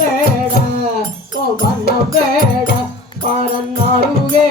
ಬೇಡ ಓ ಬಣ್ಣ ಬೇಡ ಪಾರನ್ನಾರುಗೆ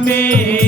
me.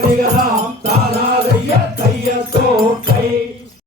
nigga, huh?